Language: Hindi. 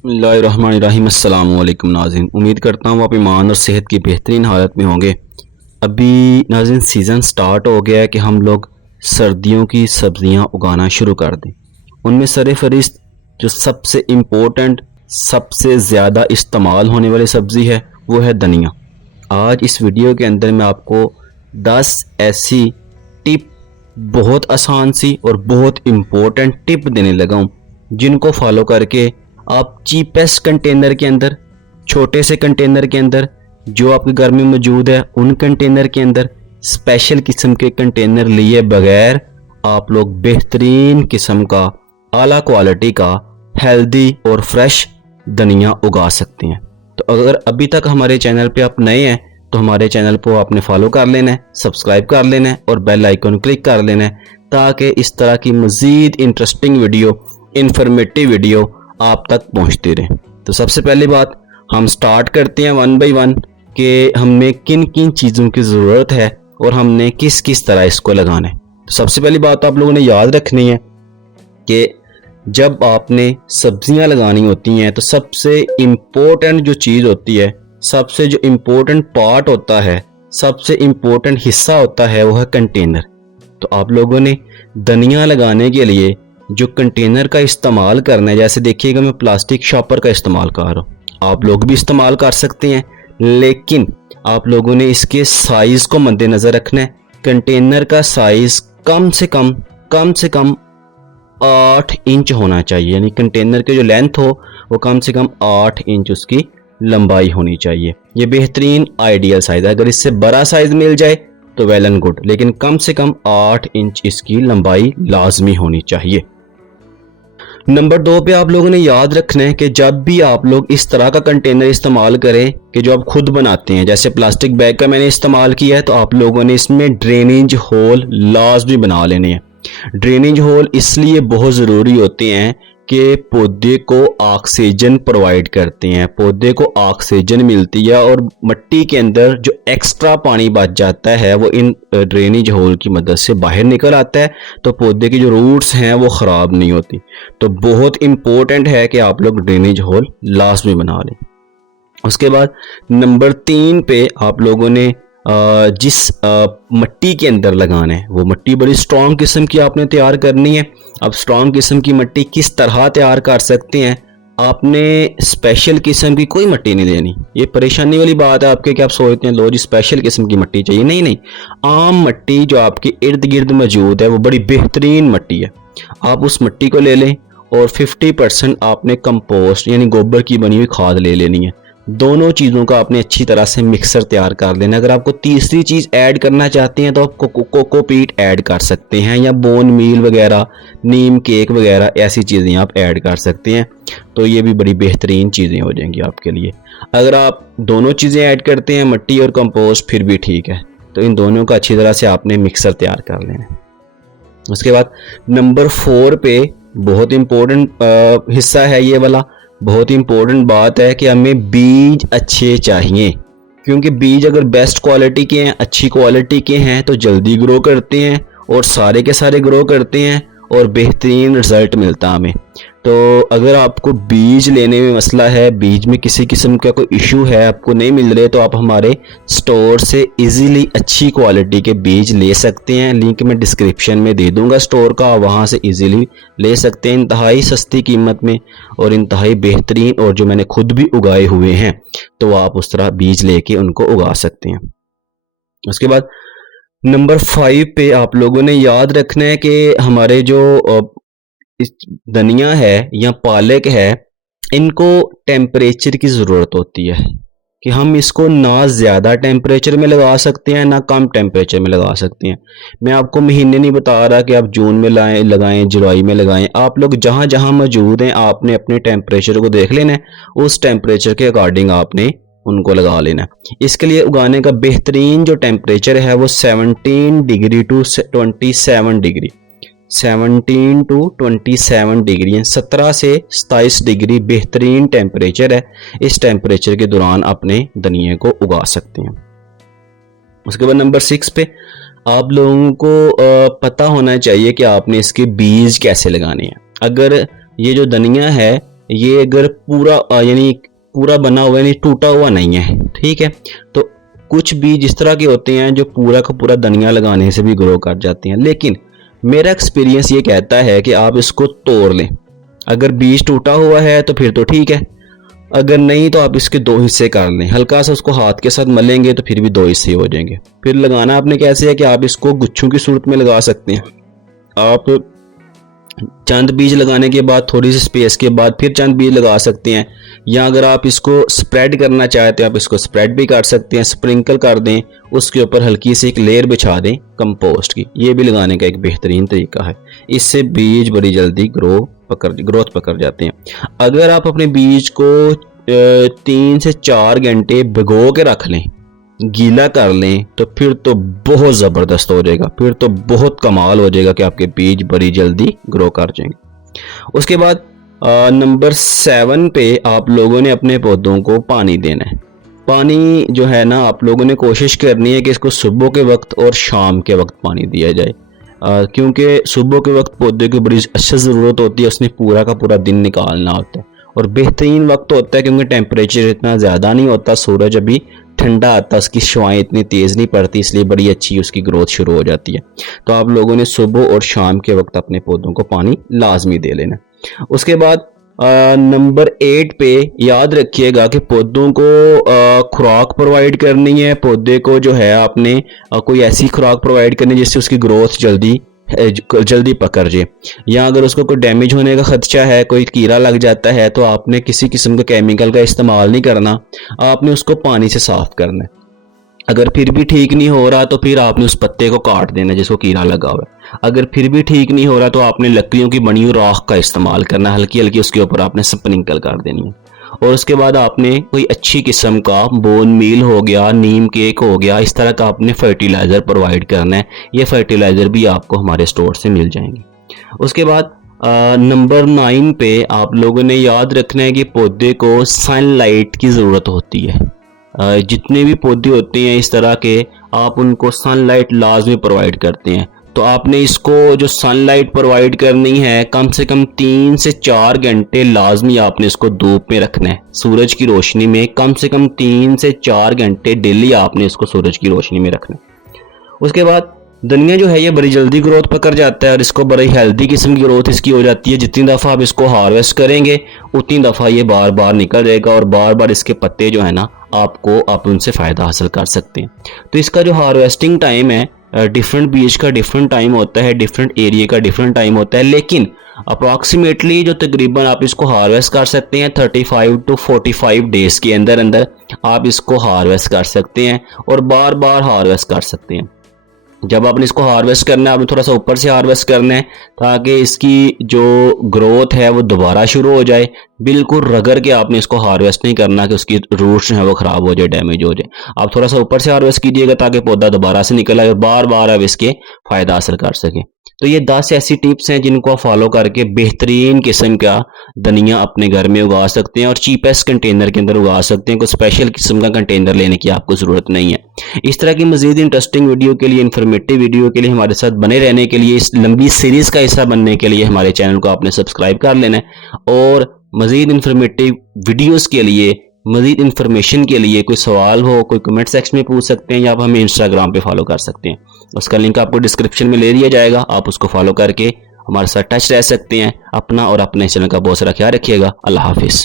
बिस्मिल्लाहिर्रहमानिर्रहीम। अस्सलाम वालेकुम नाज़रीन, उम्मीद करता हूँ आप ईमान और सेहत की बेहतरीन हालत में होंगे। अभी नाज़रीन सीज़न स्टार्ट हो गया है कि हम लोग सर्दियों की सब्ज़ियाँ उगाना शुरू कर दें। उनमें सरफ़हरिस्त जो सबसे इम्पोर्टेंट, सबसे ज़्यादा इस्तेमाल होने वाली सब्ज़ी है वो है धनिया। आज इस वीडियो के अंदर मैं आपको 10 ऐसी टिप, बहुत आसान सी और बहुत इम्पोर्टेंट टिप देने लगा हूँ जिनको फॉलो करके आप चीपेस्ट कंटेनर के अंदर, छोटे से कंटेनर के अंदर जो आपके घर में मौजूद है उन कंटेनर के अंदर स्पेशल किस्म के कंटेनर लिए बगैर आप लोग बेहतरीन किस्म का, आला क्वालिटी का, हेल्दी और फ्रेश धनिया उगा सकते हैं। तो अगर अभी तक हमारे चैनल पे आप नए हैं तो हमारे चैनल को आपने फॉलो कर लेना है, सब्सक्राइब कर लेना है और बेल आइकन क्लिक कर लेना है ताकि इस तरह की मज़ीद इंटरेस्टिंग वीडियो, इंफॉर्मेटिव वीडियो आप तक पहुंचती रहे। तो सबसे पहली बात हम स्टार्ट करते हैं वन बाय वन कि हमें किन किन चीज़ों की ज़रूरत है और हमने किस किस तरह इसको लगाना है। तो सबसे पहली बात तो आप लोगों ने याद रखनी है कि जब आपने सब्जियां लगानी होती हैं तो सबसे इम्पोर्टेंट जो चीज़ होती है, सबसे जो इम्पोर्टेंट पार्ट होता है, सबसे इम्पोर्टेंट हिस्सा होता है वो है कंटेनर। तो आप लोगों ने धनिया लगाने के लिए जो कंटेनर का इस्तेमाल करना है, जैसे देखिएगा मैं प्लास्टिक शॉपर का इस्तेमाल कर रहा हूँ, आप लोग भी इस्तेमाल कर सकते हैं, लेकिन आप लोगों ने इसके साइज़ को मद्देनज़र रखना है। कंटेनर का साइज़ कम से कम 8 इंच होना चाहिए, यानी कंटेनर के जो लेंथ हो वो कम से कम 8 इंच उसकी लंबाई होनी चाहिए। ये बेहतरीन आइडियल साइज़ है। अगर इससे बड़ा साइज़ मिल जाए तो वेल एंड गुड, लेकिन कम से कम 8 इंच इसकी लंबाई लाजमी होनी चाहिए। नंबर 2 पे आप लोगों ने याद रखना है कि जब भी आप लोग इस तरह का कंटेनर इस्तेमाल करें कि जो आप खुद बनाते हैं, जैसे प्लास्टिक बैग का मैंने इस्तेमाल किया है, तो आप लोगों ने इसमें ड्रेनेज होल लाजमी बना लेने हैं। ड्रेनेज होल इसलिए बहुत ज़रूरी होते हैं कि पौधे को ऑक्सीजन प्रोवाइड करते हैं, पौधे को ऑक्सीजन मिलती है और मिट्टी के अंदर जो एक्स्ट्रा पानी बच जाता है वो इन ड्रेनेज होल की मदद से बाहर निकल आता है, तो पौधे की जो रूट्स हैं वो ख़राब नहीं होती। तो बहुत इम्पोर्टेंट है कि आप लोग ड्रेनेज होल लाजमी बना लें। उसके बाद नंबर 3 पे आप लोगों ने जिस मिट्टी के अंदर लगाना है वो मिट्टी बड़ी स्ट्रॉन्ग किस्म की आपने तैयार करनी है। अब स्ट्रॉन्ग किस्म की मिट्टी किस तरह तैयार कर सकते हैं, आपने स्पेशल किस्म की कोई मिट्टी नहीं देनी। ये परेशानी वाली बात है आपके कि आप सोचते हैं लो जी स्पेशल किस्म की मिट्टी चाहिए, नहीं नहीं, आम मिट्टी जो आपके इर्द गिर्द मौजूद है वो बड़ी बेहतरीन मिट्टी है। आप उस मिट्टी को ले लें और 50% आपने कंपोस्ट यानी गोबर की बनी हुई खाद ले लेनी है। दोनों चीज़ों का आपने अच्छी तरह से मिक्सर तैयार कर लेना। अगर आपको तीसरी चीज़ ऐड करना चाहते हैं तो आप कोकोपीट ऐड कर सकते हैं या बोन मील वगैरह, नीम केक वगैरह ऐसी चीज़ें आप ऐड कर सकते हैं, तो ये भी बड़ी बेहतरीन चीज़ें हो जाएंगी आपके लिए। अगर आप दोनों चीज़ें ऐड करते हैं, मिट्टी और कंपोस्ट, फिर भी ठीक है। तो इन दोनों का अच्छी तरह से आपने मिक्सर तैयार कर लेना है। उसके बाद नंबर 4 पे बहुत इम्पोर्टेंट हिस्सा है ये वाला, बहुत इम्पोर्टेंट बात है कि हमें बीज अच्छे चाहिए, क्योंकि बीज अगर बेस्ट क्वालिटी के हैं, अच्छी क्वालिटी के हैं तो जल्दी ग्रो करते हैं और सारे के सारे ग्रो करते हैं और बेहतरीन रिज़ल्ट मिलता है हमें। तो अगर आपको बीज लेने में मसला है, बीज में किसी किस्म का कोई इशू है, आपको नहीं मिल रहे, तो आप हमारे स्टोर से इजीली अच्छी क्वालिटी के बीज ले सकते हैं। लिंक मैं डिस्क्रिप्शन में दे दूंगा स्टोर का, वहाँ से इजीली ले सकते हैं इंतहाई सस्ती कीमत में और इंतहाई बेहतरीन, और जो मैंने खुद भी उगाए हुए हैं, तो आप उस तरह बीज लेके उनको उगा सकते हैं। उसके बाद नंबर 5 पे आप लोगों ने याद रखना है कि हमारे जो इस धनिया है या पालक है, इनको टेम्परेचर की ज़रूरत होती है कि हम इसको ना ज़्यादा टेम्परेचर में लगा सकते हैं ना कम टेम्परेचर में लगा सकते हैं। मैं आपको महीने नहीं बता रहा कि आप जून में लगाएं, जुलाई में लगाएं। आप लोग जहाँ जहाँ मौजूद हैं आपने अपने टेम्परेचर को देख लेना है, उस टेम्परेचर के अकॉर्डिंग आपने उनको लगा लेना है। इसके लिए उगाने का बेहतरीन जो टेम्परेचर है वो 17 degree to 27 degree, 17 to 27 degree, 17 से 27 डिग्री बेहतरीन टेम्परेचर है। इस टेम्परेचर के दौरान अपने धनिया को उगा सकते हैं। उसके बाद नंबर 6 पे आप लोगों को पता होना चाहिए कि आपने इसके बीज कैसे लगाने हैं। अगर ये जो धनिया है ये अगर पूरा यानी पूरा बना हुआ यानी टूटा हुआ नहीं है, ठीक है। तो कुछ बीज इस तरह के होते हैं जो पूरा का पूरा धनिया लगाने से भी ग्रो कर जाते हैं, लेकिन मेरा एक्सपीरियंस ये कहता है कि आप इसको तोड़ लें। अगर बीज टूटा हुआ है तो फिर तो ठीक है, अगर नहीं तो आप इसके दो हिस्से कर लें, हल्का सा उसको हाथ के साथ मलेंगे तो फिर भी दो हिस्से हो जाएंगे। फिर लगाना आपने कैसे है कि आप इसको गुच्छों की सूरत में लगा सकते हैं। आप चंद बीज लगाने के बाद थोड़ी सी स्पेस के बाद फिर चंद बीज लगा सकते हैं, या अगर आप इसको स्प्रेड करना चाहते हैं आप इसको स्प्रेड भी कर सकते हैं, स्प्रिंकल कर दें, उसके ऊपर हल्की सी एक लेयर बिछा दें कंपोस्ट की। ये भी लगाने का एक बेहतरीन तरीका है, इससे बीज बड़ी जल्दी ग्रोथ पकड़ जाते हैं। अगर आप अपने बीज को 3 से 4 घंटे भिगो के रख लें, गीला कर लें, तो फिर तो बहुत ज़बरदस्त हो जाएगा, फिर तो बहुत कमाल हो जाएगा कि आपके बीज बड़ी जल्दी ग्रो कर जाएंगे। उसके बाद नंबर 7 पे आप लोगों ने अपने पौधों को पानी देना है। पानी जो है ना, आप लोगों ने कोशिश करनी है कि इसको सुबह के वक्त और शाम के वक्त पानी दिया जाए, क्योंकि सुबह के वक्त पौधे की बड़ी अच्छी ज़रूरत होती है, उसने पूरा का पूरा दिन निकालना होता है और बेहतरीन वक्त होता है क्योंकि टेम्परेचर इतना ज़्यादा नहीं होता, सूरज अभी ठंडा आता है, उसकी शुआएं इतनी तेज़ नहीं पड़ती, इसलिए बड़ी अच्छी उसकी ग्रोथ शुरू हो जाती है। तो आप लोगों ने सुबह और शाम के वक्त अपने पौधों को पानी लाजमी दे लेना। उसके बाद नंबर 8 पे याद रखिएगा कि पौधों को खुराक प्रोवाइड करनी है। पौधे को जो है आपने कोई ऐसी खुराक प्रोवाइड करनी है जिससे उसकी ग्रोथ जल्दी पकड़ जाए, या अगर उसको कोई डैमेज होने का खदशा है, कोई कीड़ा लग जाता है, तो आपने किसी किस्म का केमिकल का इस्तेमाल नहीं करना, आपने उसको पानी से साफ करना है। अगर फिर भी ठीक नहीं हो रहा तो फिर आपने उस पत्ते को काट देना जिसको कीड़ा लगा हुआ है। अगर फिर भी ठीक नहीं हो रहा तो आपने लकड़ियों की बनी हुई राख का इस्तेमाल करना, हल्की हल्की उसके ऊपर आपने स्प्रिंकल कर देनी है। और उसके बाद आपने कोई अच्छी किस्म का बोन मील हो गया, नीम केक हो गया, इस तरह का आपने फर्टिलाइज़र प्रोवाइड करना है। ये फर्टिलाइज़र भी आपको हमारे स्टोर से मिल जाएंगे। उसके बाद नंबर 9 पे आप लोगों ने याद रखना है कि पौधे को सनलाइट की ज़रूरत होती है। जितने भी पौधे होते हैं इस तरह के, आप उनको सनलाइट लाजमी प्रोवाइड करते हैं। तो आपने इसको जो सनलाइट प्रोवाइड करनी है, कम से कम 3 से 4 घंटे लाजमी आपने इसको धूप में रखना है, सूरज की रोशनी में। कम से कम 3 से 4 घंटे डेली आपने इसको सूरज की रोशनी में रखना है। उसके बाद धनिया जो है ये बड़ी जल्दी ग्रोथ पकड़ जाता है और इसको बड़ी हेल्दी किस्म की ग्रोथ इसकी हो जाती है। जितनी दफ़ा आप इसको हार्वेस्ट करेंगे उतनी दफ़ा ये बार बार निकल जाएगा और बार बार इसके पत्ते जो है ना आप उनसे फ़ायदा हासिल कर सकते हैं। तो इसका जो हार्वेस्टिंग टाइम है, डिफरेंट बीज का डिफरेंट टाइम होता है, डिफरेंट एरिया का डिफरेंट टाइम होता है, लेकिन अप्रॉक्सीमेटली जो तकरीबन आप इसको हार्वेस्ट कर सकते हैं 35 to 45 डेज़ के अंदर अंदर आप इसको हार्वेस्ट कर सकते हैं और बार बार हार्वेस्ट कर सकते हैं। जब आपने इसको हार्वेस्ट करना है, आपने थोड़ा सा ऊपर से हार्वेस्ट करना है ताकि इसकी जो ग्रोथ है वो दोबारा शुरू हो जाए। बिल्कुल रगड़ के आपने इसको हार्वेस्ट नहीं करना कि उसकी रूट्स जो है वो ख़राब हो जाए, डैमेज हो जाए। आप थोड़ा सा ऊपर से हार्वेस्ट कीजिएगा ताकि पौधा दोबारा से निकल आए और बार बार आप इसके फ़ायदा हासिल कर सकें। तो ये 10 ऐसी टिप्स हैं जिनको आप फॉलो करके बेहतरीन किस्म का धनिया अपने घर में उगा सकते हैं और चीपेस्ट कंटेनर के अंदर उगा सकते हैं। कोई स्पेशल किस्म का कंटेनर लेने की आपको ज़रूरत नहीं है। इस तरह की मज़ीद इंटरेस्टिंग वीडियो के लिए, इन्फॉर्मेटिव वीडियो के लिए हमारे साथ बने रहने के लिए, इस लंबी सीरीज़ का हिस्सा बनने के लिए हमारे चैनल को आपने सब्सक्राइब कर लेना है। और मज़ीद इन्फॉर्मेटिव वीडियोज़ के लिए, मज़ीद इन्फॉर्मेशन के लिए कोई सवाल हो, कोई कमेंट सेक्शन में पूछ सकते हैं या आप हमें इंस्टाग्राम पे फॉलो कर सकते हैं। उसका लिंक आपको डिस्क्रिप्शन में ले दिया जाएगा, आप उसको फॉलो करके हमारे साथ टच रह सकते हैं। अपना और अपने चैनल का बहुत सारा ख्याल रखिएगा। अल्लाह हाफिज़।